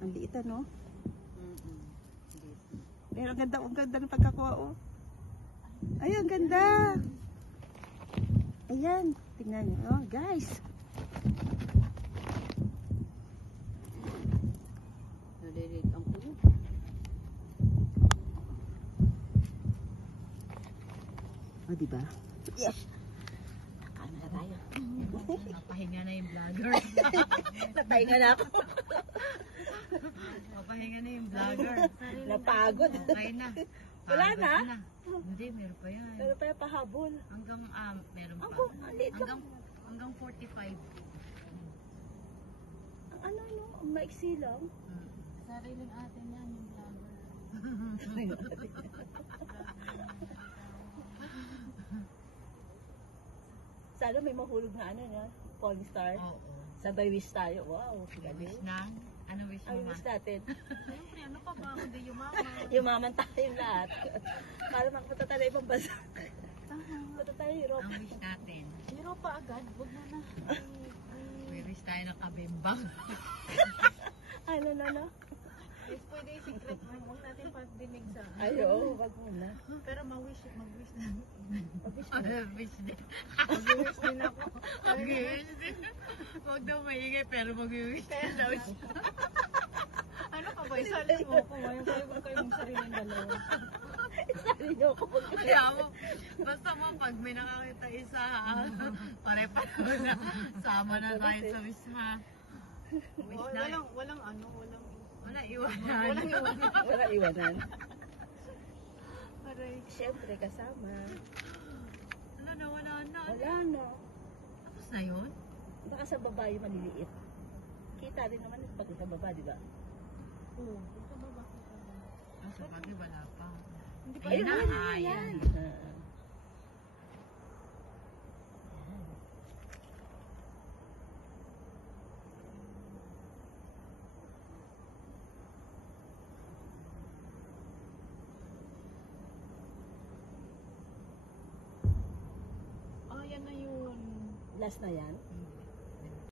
Ang liit ano? Mm-mm. Pero ang ganda ng pagkakuha oh. Ay, ang ganda. Ayan, tingnan nyo. Oh, guys. Nalilig ang puno. Oh, diba? Yes. Nakaano na tayo. Napahinga na yung vlogger. Natahinga na ako. Napahinga na yung vlogger. Napagod. Okay na. Wala Pagod na? Hindi, meron pa yan. Pero pa pahabol. Hanggang, meron pa. Ako, alit lang. Hanggang 45. Ang ano, no? Ang maiksi lang. Sariling atin yan, yung vlogger. Sana may mahulog na ano, no? Porn star. Oo. Sabay wish tayo. Wow, galing. Wish na? Ano wish Ay, mo wish ma? natin. Siyempre, ano pa ba? Kundi yung mama. Yumaman tayo lahat. Para makapunta tayo ibang bansa. Punta tayo Europe. Ang wish natin. Europa agad, wag na na. May wish tayo ng kabimbang. Ano na, no? Yes, pwede i-secret mo. Huwag natin pagdinig sa... Ayo, wag muna. Pero mag-wish na. Wish din. Mag-wish din ako. Mag-wish din. Huwag daw maingay pero mag-wish din daw siya. Ano ka ba? Isalin mo ko. Ngayon kayo mong sariling dalawa. Sabi niyo ako pag Kaya mo, basta mo pag may nakakita isa, pare-pareho na. Sama na tayo sa wish ha. Wish na. Walang ano, walang... Wala iwanan. wala iwanan. Aray. Siyempre, kasama. Wala na, wala na. Wala na. Tapos na yun? Baka sa babae maliliit. Kita rin naman pag sa baba, di ba? Oo. Ito ba bakit? Sa bagay wala pa. Hindi pa Ayun na, Ayun, ayan. Ah, yan na yun. Last na yan.